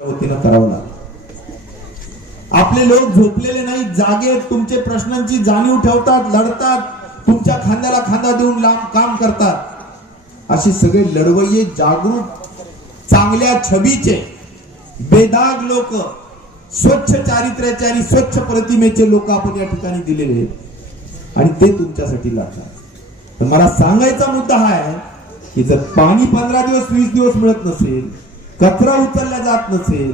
वतीनं करावं लागलं. आपले लोक झोपलेले नाही, जागे तुमचे प्रश्नांची जाणीव ठेवतात, लढतात, तुमच्या खांद्याला खांदा देऊन काम करतात. असे सगळे लढवय्ये, जागरूक, चांगल्या छबीचे, बेदाग लोक, स्वच्छ चारित्र्याचे आणि स्वच्छ प्रतिमेचे लोक आपण या ठिकाणी दिलेले आहेत आणि ते तुमच्यासाठी लढतात. तर मला सांगायचा मुद्दा हा आहे की जर पाणी 15 दिवस 20 दिवस मिळत नसेल, कचरा उचलला जात नसेल,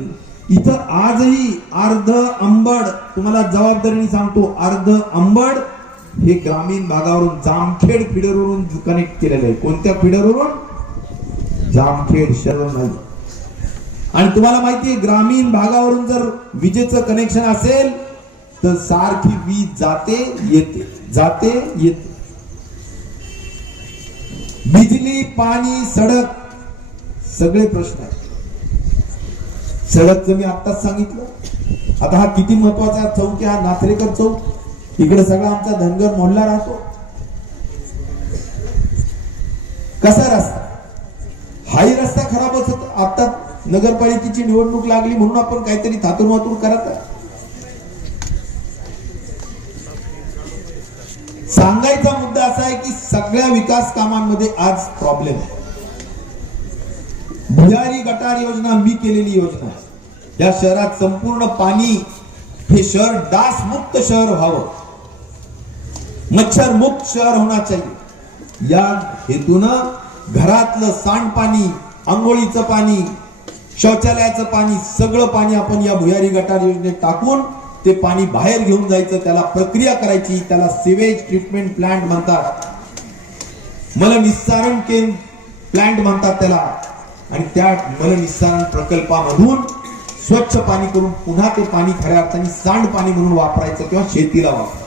इथं आजही अर्ध अंबड, तुम्हाला जबाबदारीने सांगतो, अर्ध अंबड हे ग्रामीण भागावरून जामखेड फिडरवरून कनेक्ट केलेलं आहे. कोणत्या फिडरवरून? जामखेड शहरावरून. आणि तुम्हाला माहिती आहे, ग्रामीण भागावरून जर विजेचं कनेक्शन असेल तर सारखी वीज जाते येते, जाते येते. बिजली, पाणी, सडक सगळे प्रश्न आहेत. सडकचं मी आत्ताच सांगितलं. आता हा किती महत्वाचा चौक आहे, हा नाथरेकर चौक. इकडे सगळा आमचा धनगर मोहल्ला राहतो. कसा रस्ता? हाही रस्ता खराबच होता. आता नगरपालिकेची निवडणूक लागली म्हणून आपण काहीतरी थातून वातून करत आहे. सांगायचा मुद्दा असा आहे की सगळ्या विकास कामांमध्ये आज प्रॉब्लेम आहे. भुयारी गटार योजना मी केलेली योजना आहे. या शहरात संपूर्ण पाणी, हे शहर डास मुक्त शहर व्हावं, मच्छर मुक्त शहर होना चाहिए. या हेतूनं घरातलं सांडपाणी, आंघोळीचं पाणी, शौचालयाचं पाणी, सगळं पाणी आपण या भुयारी गटार योजनेत टाकून ते पाणी बाहेर घेऊन जायचं, त्याला प्रक्रिया करायची. त्याला सिवेज ट्रीटमेंट प्लांट म्हणतात, मलनिस्सारण केंद्र प्लांट म्हणतात त्याला. आणि त्या मलनिस्सारण प्रकल्पामधून स्वच्छ पाणी करून पुन्हा ते पाणी खऱ्या अर्थाने सांडपाणी म्हणून वापरायचं किंवा शेतीला वापरायचं.